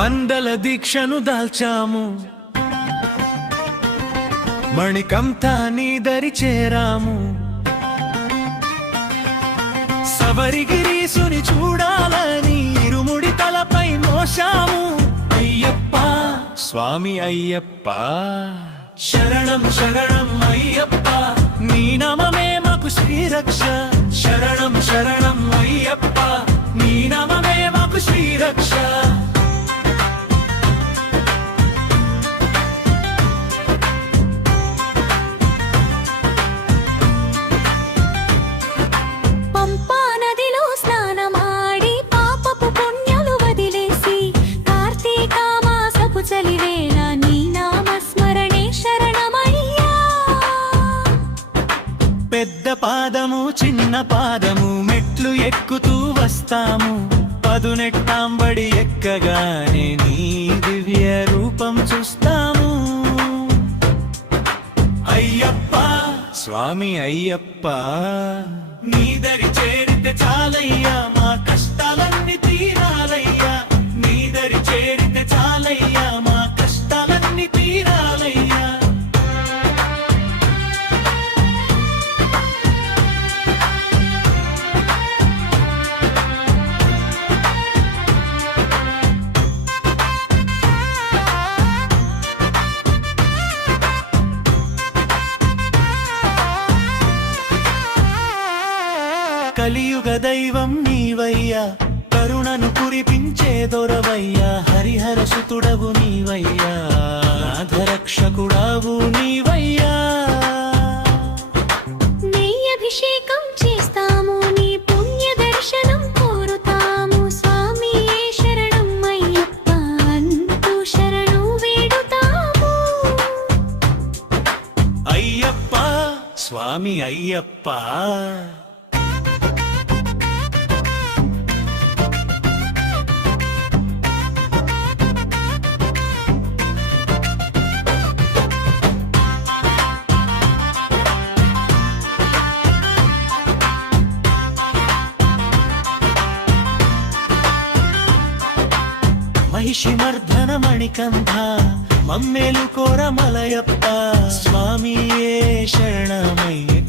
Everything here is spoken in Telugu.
మండల దీక్షను దాల్చాము, మణికంఠా నీ దరి చేరాము. శబరిగిరీసుని చూడాలని ఇరుముడి తలపై మోశాము. అయ్యప్ప స్వామి అయ్యప్ప, శరణం శరణం అయ్యప్ప, నీ నామమే మాకు శ్రీరక్ష. శరణం శరణం అయ్యప్ప, నీ నామమే మాకు శ్రీరక్ష. పెద్ద పాదము చిన్న పాదము మెట్లు ఎక్కుతూ వస్తాము. పదునెట్టాంబడి ఎక్కగానే నీ దివ్య రూపం చూస్తాము. అయ్యప్ప స్వామి అయ్యప్ప, నీ దరి చేరితే చాలయ్యా, మా కష్టాలన్నీ తీరాలయ్యా. నీ దరి చేరితే చాలయ్యా, మా కష్టాలన్నీ తీరాలయ్యా. కలియుగ దైవం నీవయ్యా, కరుణను కురిపించే దొరవయ్యా. హరిహర సుతుడవు నీవయ్యా, నాథరక్షకుడావు నీవయ్యా. నీ అభిషేకం చేస్తాము, నీ పుణ్య దర్శనం కోరుతాము. స్వామి శరణం అయ్యప్ప అంటూ శరణు వేడుతాము. అయ్యప్ప స్వామి అయ్యప్ప, మహిషిమర్ధన మణికంఠ మమ్మేలు కోర మలయప్ప. స్వామియే శరణమయ్య.